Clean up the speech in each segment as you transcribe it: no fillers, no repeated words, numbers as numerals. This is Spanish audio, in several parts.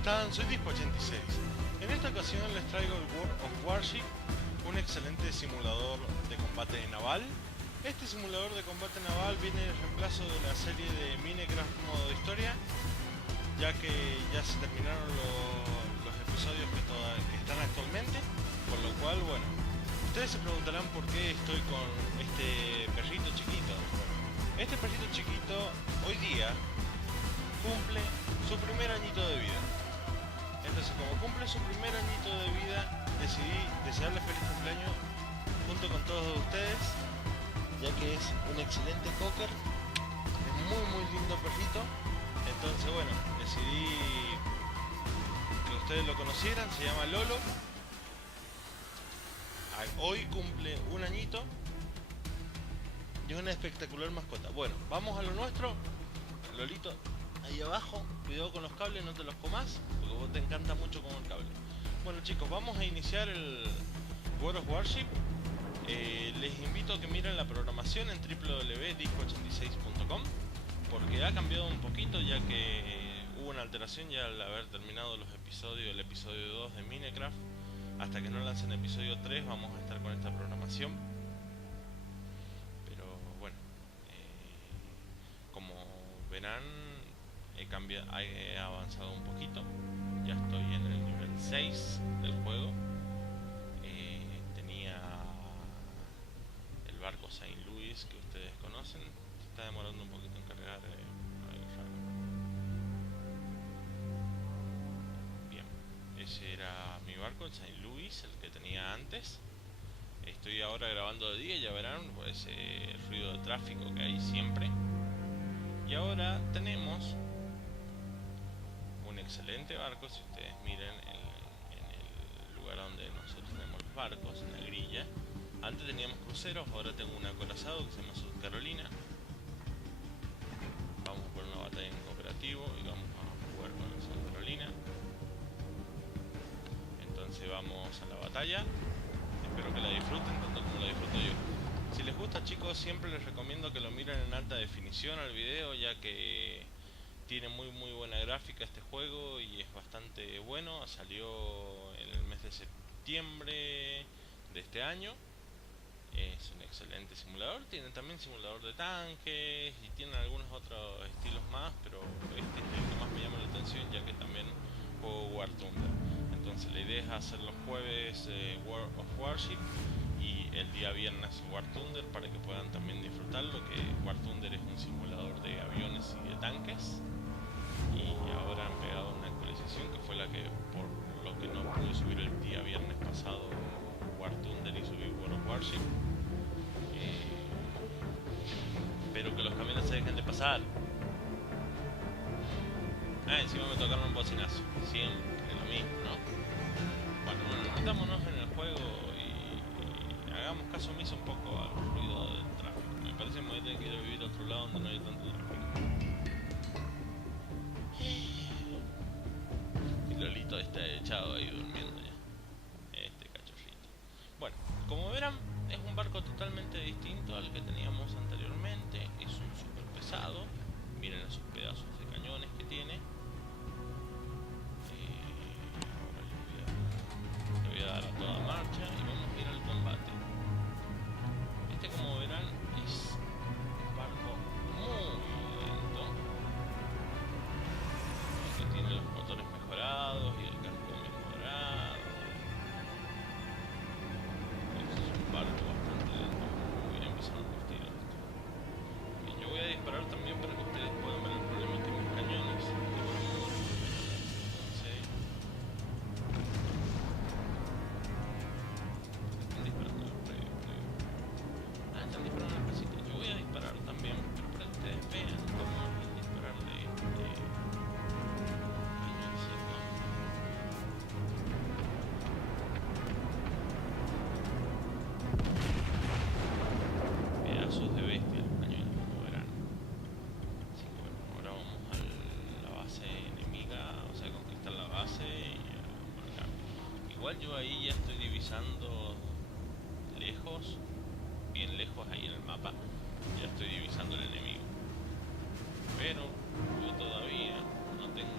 están? Soy Dispo86. En esta ocasión les traigo el World of Warship, un excelente simulador de combate naval. Este simulador de combate naval viene en reemplazo de la serie de Minecraft modo historia, ya que ya se terminaron los episodios que están actualmente, por lo cual, bueno, ustedes se preguntarán por qué estoy con este perrito chiquito. Bueno, este perrito chiquito hoy día cumple su primer añito de vida. Entonces, como cumple su primer añito de vida, decidí desearle feliz cumpleaños junto con todos ustedes, ya que es un excelente cocker, es muy lindo perrito. Entonces, bueno, decidí que ustedes lo conocieran. Se llama Lolo. Hoy cumple un añito y es una espectacular mascota. Bueno, vamos a lo nuestro. Lolito, ahí abajo, cuidado con los cables, no te los comas, porque vos te encanta mucho con el cable. Bueno chicos, vamos a iniciar el World of Warship. Les invito a que miren la programación en www.disco86.com, porque ha cambiado un poquito, ya que hubo una alteración ya al haber terminado el episodio 2 de Minecraft. Hasta que no lancen el episodio 3 vamos a estar con esta programación. Pero bueno, como verán, he avanzado un poquito. Ya estoy en el nivel 6 del juego. Tenía el barco Saint Louis, que ustedes conocen. Se está demorando un poquito en cargar. Algo raro. Bien, ese era mi barco, el Saint Louis, el que tenía antes. Estoy ahora grabando de día, ya verán pues, ese ruido de tráfico que hay siempre. Y ahora tenemos un excelente barco. Si ustedes miren en el lugar donde nosotros tenemos los barcos, en la grilla. Antes teníamos cruceros, ahora tengo un acorazado que se llama South Carolina. Vamos por una batalla en cooperativo y vamos a jugar con el South Carolina. Entonces vamos a la batalla. Espero que la disfruten tanto como la disfruto yo. Si les gusta, chicos, siempre les recomiendo que lo miren en alta definición al video, ya que tiene muy buena gráfica este juego y es bastante bueno. Salió en el mes de septiembre de este año. Es un excelente simulador. Tiene también simulador de tanques y tiene algunos otros estilos más, pero este es el que más me llama la atención, ya que también juego War Thunder. Entonces la idea es hacer los jueves World of Warship y el día viernes War Thunder, para que puedan también disfrutarlo, que War Thunder es un simulador de aviones y de tanques. Y ahora han pegado una actualización que fue la que, por lo que no pude subir el día viernes pasado War Thunder y subí World of Warship. Espero que los camiones se dejen de pasar. Encima me tocaron un bocinazo. Siempre lo mismo, ¿no? Bueno, metámonos en el juego y hagamos caso omiso un poco al ruido del tráfico. Me parece que me voy a tener que ir a vivir a otro lado donde no hay tanto tráfico. Y Lolito está echado ahí durmiendo ya. Este cachorrito. Bueno, como verán, es un barco totalmente distinto al que teníamos anteriormente. Es un super pesado. Miren esos pedazos de cañones que tiene. Ahora le voy a dar a toda marcha y vamos a ir al combate. Este, como verán, es un barco muy lento. Este tiene los motores mejorados y el casco mejorado. Este es un barco bastante lento. Voy a ir empezando los tiros. Y yo voy a disparar también para que ustedes puedan ver el problema que mis cañones. Están disparando las casitas. Yo voy a disparar también, pero para que ustedes vean cómo es el disparar de este cañoncito. Pedazos de bestia los cañones, como verán. Así que bueno, ahora vamos a la base enemiga, o sea, conquistar la base y a marcar. Igual yo ahí ya estoy divisando lejos, bien lejos ahí en el mapa, ya estoy divisando el enemigo, pero yo todavía no tengo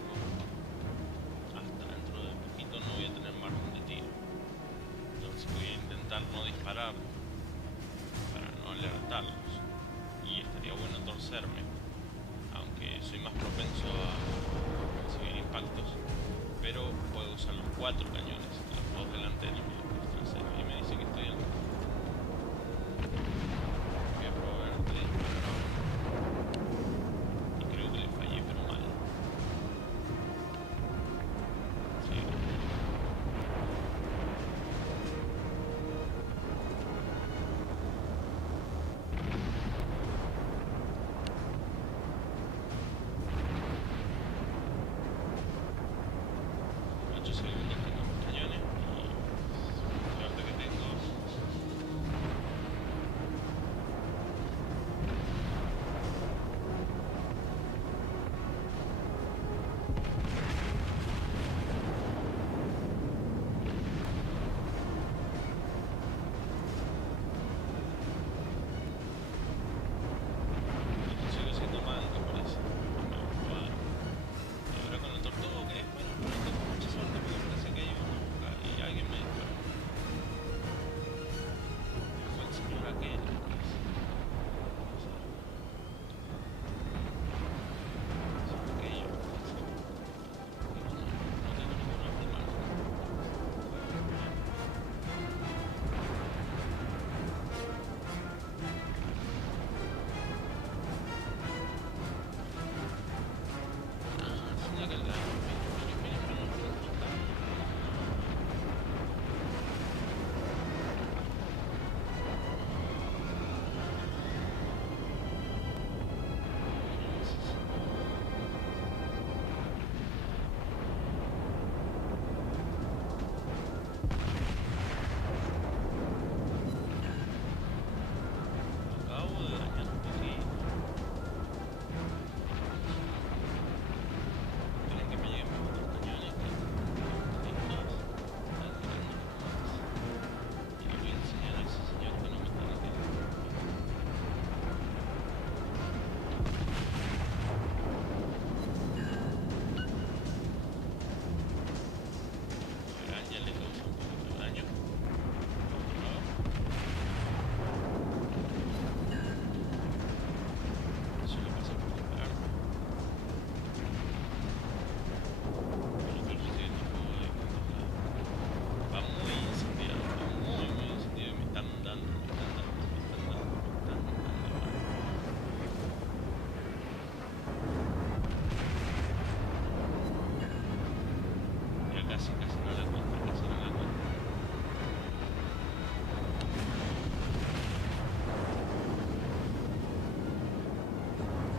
casi no la cuenta, casi no la cuenta.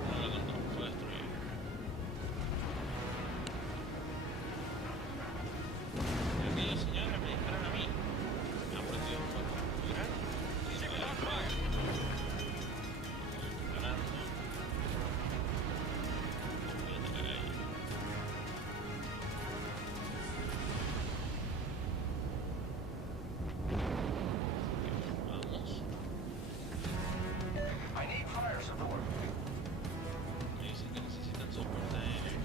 No la contó, fue destruido. Y aquellos señores me disparan a mí. Han prendido un fuego muy grande. Y no la disparando. Voy a atacar ahí. Vamos. Me dicen que necesitan soporte aéreo.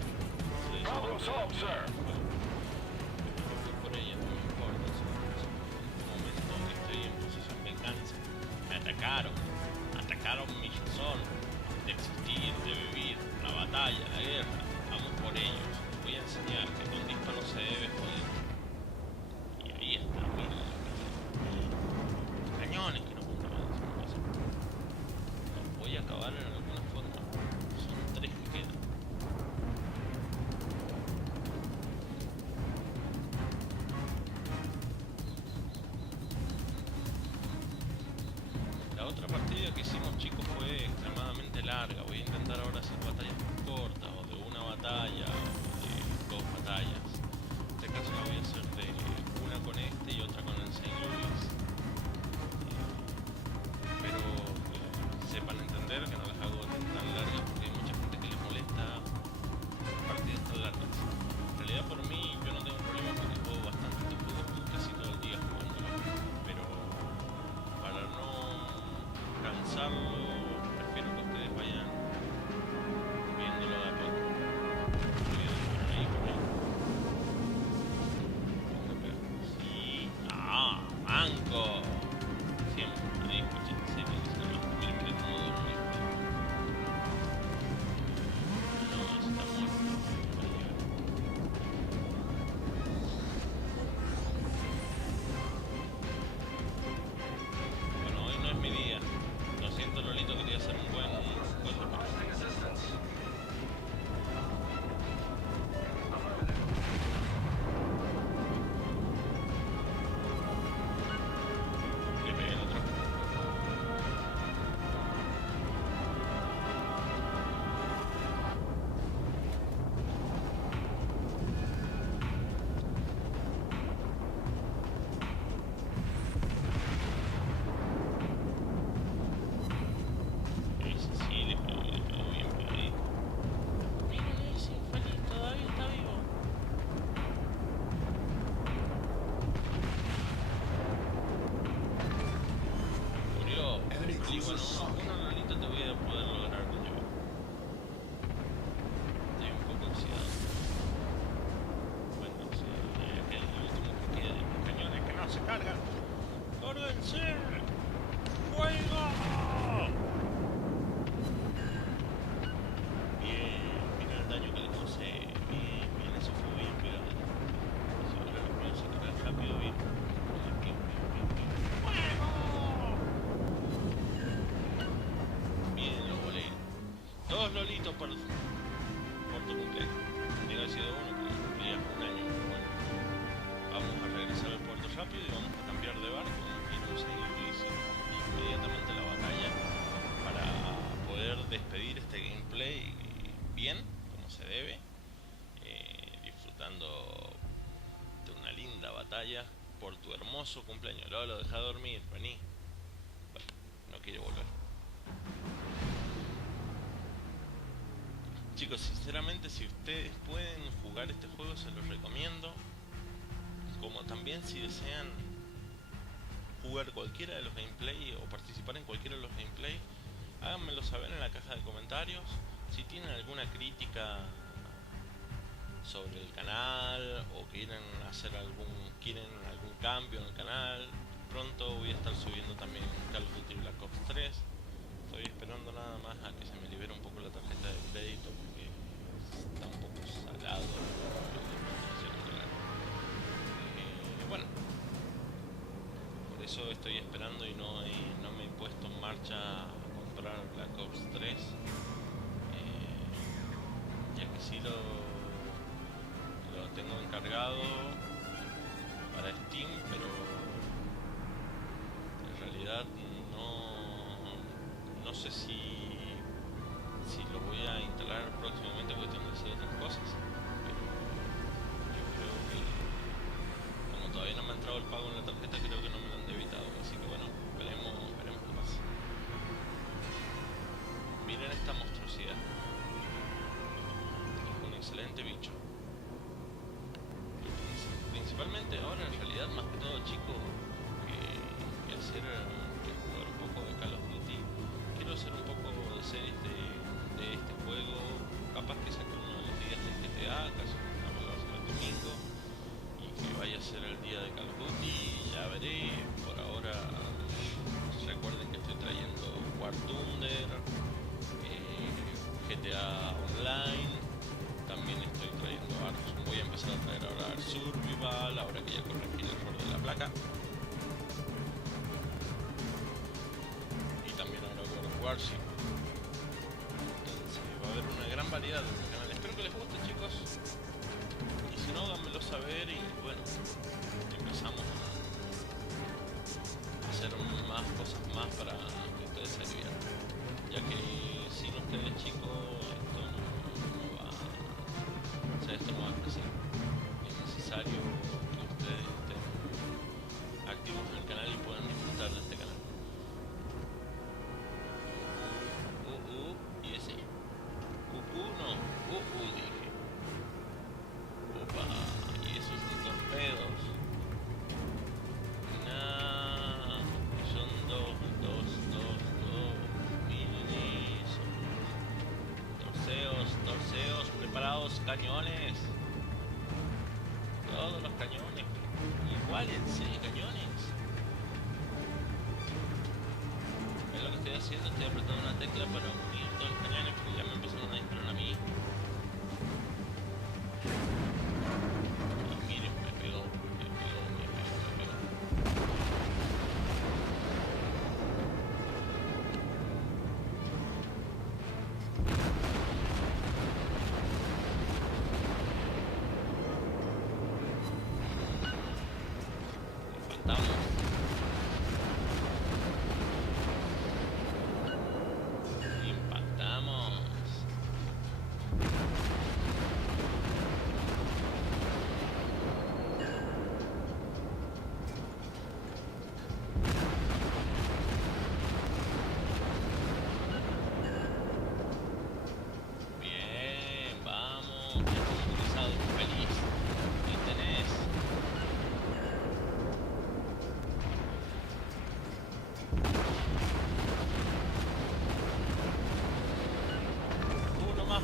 Se les Problem solved, sir. Voy por ella, no me importa. En este momento estoy en posición venganza. Me atacaron mi razón de existir, de vivir, la batalla, la guerra. Vamos por ellos. Les voy a enseñar que con disparos se debe joder. Y ahí está, miren lo que hacen. Cañones que no apuntaban. Los voy a acabar en alguna forma. Son 3 que quedan. La otra partida que hicimos, chicos, fue extremadamente larga. Voy a intentar ahora hacer batallas más cortas, o de una batalla, o de 2 batallas. En este caso la voy a hacer de una con este y otra con el Saint Louis. Pero sepan entender que no las hago tan largas porque hay mucha gente que les molesta partidas tan largas. En realidad por mí yo no tengo problema porque juego bastante este juego, estoy casi todo el día jugándolo. Pero para no cansarlo, prefiero que ustedes vayan viéndolo de a poco. Voy a disparar ahí por ahí. Vamos a pegar. Sí. ¡Ah! ¡Manco! Siempre. Ahí, escuchen. Sí, me dicen nomás. Miren, miren cómo duerme. No, está muerto. Bueno, hoy no es mi día. Lo siento, Lolito, quería hacer un buen cosa, pero le pegué el otro. Ese sí, le pegó bien pegadito. Miren ese infeliz, todavía está vivo. Murió. Y bueno, uno Lolito te voy a poder lograr de llevar. Estoy un poco oxidado. Bueno, oxidado. El último que queda de mis cañones que no se cargan. ¡Córdense! ¡Fuego! Bien, mira el daño que le causé. Bien, bien, eso fue bien pegado. Si ahora lo puedo sacar rápido, bien. Bien. ¡Fuego! Bien, lo volé. 2 Lolitos por tu cumpleaños. Tendría que haber sido uno, porque cumplías un año. Bueno, vamos a regresar al puerto rápido y vamos a cambiar de barco. Ir a un Saint Louis y vamos inmediatamente a la batalla para poder despedir este gameplay bien, como se debe, disfrutando de una linda batalla por tu hermoso cumpleaños. Lolo, deja dormir, vení. Bueno, no quiere volver. Chicos, sinceramente, si ustedes pueden jugar este juego, se los recomiendo. Como también si desean jugar cualquiera de los gameplay o participar en cualquiera de los gameplay, háganmelo saber en la caja de comentarios. Si tienen alguna crítica sobre el canal o quieren algún cambio en el canal, pronto voy a estar subiendo también Call of Duty Black Ops 3. Estoy esperando nada más a que se me libere un poco la tarjeta de crédito porque está un poco salado bueno, por eso estoy esperando y no me he puesto en marcha a comprar Black Ops 3, ya que sí lo tengo encargado. para Steam, pero en realidad no sé si lo voy a instalar próximamente porque tengo que hacer otras cosas. Pero yo creo que como todavía no me ha entrado el pago en la tarjeta, creo que no me lo han debitado, así que bueno, veremos qué pasa. Miren esta monstruosidad. Es un excelente bicho. Principalmente ahora, en realidad, más que todo, chicos, que jugar un poco de Call of Duty, quiero hacer un poco de series de este juego. Capaz que saque uno de los días del GTA, caso que va a ser el domingo, y que vaya a ser el día de Call of Duty, ya veré. Por ahora, recuerden que estoy trayendo War Thunder, GTA Online. También estoy trayendo voy a empezar a traer ahora Survival, ahora que ya corregí el error de la placa. Y también ahora World of Warship. Entonces va a haber una gran variedad en el canal. Espero que les guste, chicos. Y si no, dámelo saber y bueno, empezamos a hacer más cosas más para que ustedes se diviertan. Ya que sin ustedes, chicos, esto no va a crecer. Es necesario que ustedes estén activos en el canal y puedan disfrutar de este canal. Y ese. No. Dije. Opa. Y esos son torpedos. Nah. Son dos. Miren eso. Torceos, preparados, cañones. Todos los cañones. Igualense, cañones. Es lo que estoy haciendo, estoy apretando una tecla para unir todos los cañones porque ya me empezaron a disparar a mí. Y miren, me pegó.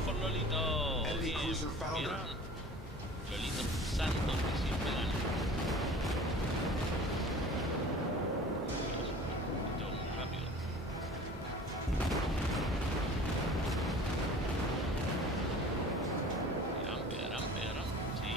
Por Lolito. Bien. Lolito Santos que siempre gana. Esto muy rápido. Pegarán. Sí.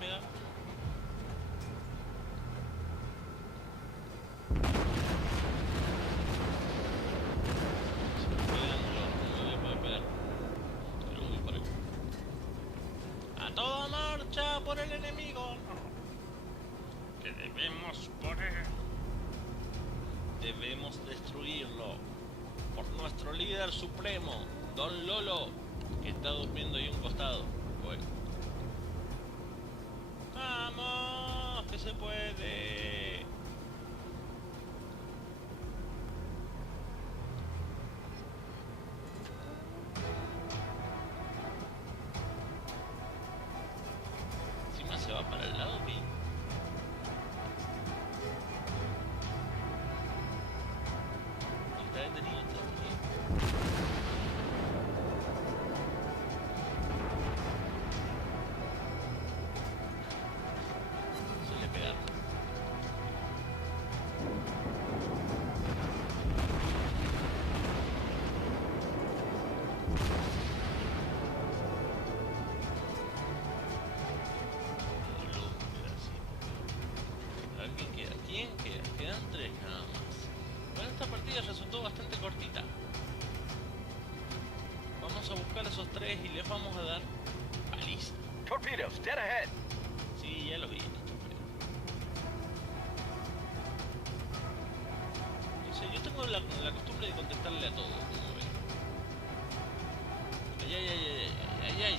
Pega. A toda marcha por el enemigo. Que debemos destruirlo. Por nuestro líder supremo, Don Lolo, que está durmiendo ahí a un costado. Bueno. ¡Vamos! ¡Que se puede! Encima se va para el lado mío. Está detenido. 3 y les vamos a dar paliza. Torpedoes, dead ahead. Sí, ya lo vi. No sé, yo tengo la costumbre de contestarle a todo, como ven. Ay, ay, ay, ay, ay, ay, ay, ay.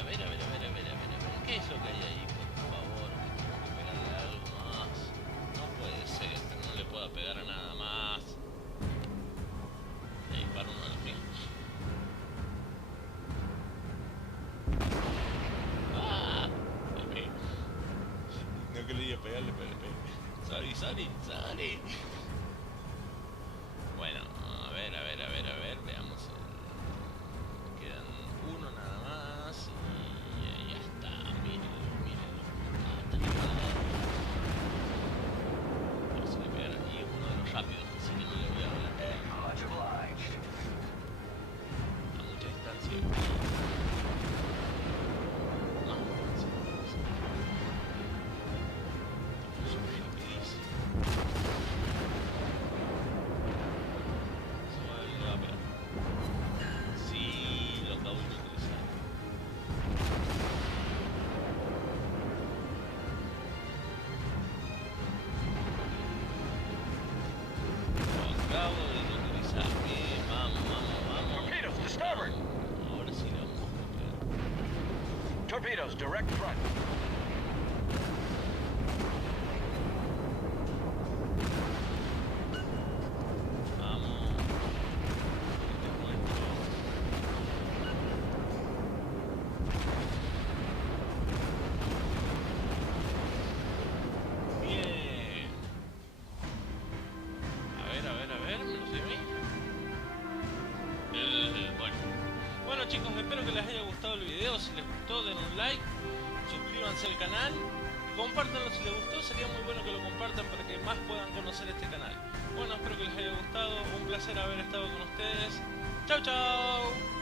A ver, a ver, a ver, a ver, a ver, a ver. ¿Qué es lo que hay ahí, por favor? Que tengo que pegarle algo más. No puede ser que no le pueda pegar a nada más. Le disparo uno de los míos. ¡Ah! Le pegué. No quería pegarle, pero le pegué. Sorry, sorry, sorry. Bueno, a ver, a ver, a ver, a ver, veamos. Quedan uno nada más y ahí está, mírenlo, mírenlo. Ah, está preparado. A ver si le pegan ahí, es uno de los rápidos, así que no le voy a hablar Much obliged. a mucha distancia. Más distancia. Son rapidísimos. Le va a pegar. Sí, lo acabo de utilizar. Lo acabo de utilizar. Bien, vamos, vamos, vamos. Torpedoes to starboard. Ahora sí le vamos a pegar. Torpedoes, direct front. Vamos. Este es nuestro. Bien. A ver, a ver, a ver. ¿Me lo sé a mí? Bueno. Bueno chicos, espero que les haya gustado el video. Si les gustó, den un like. Suscríbanse al canal. Compártanlo si les gustó. Sería muy bueno que lo compartan para que más puedan conocer este canal. Bueno, espero que les haya gustado. Un placer haber estado con ustedes. Chau, chau.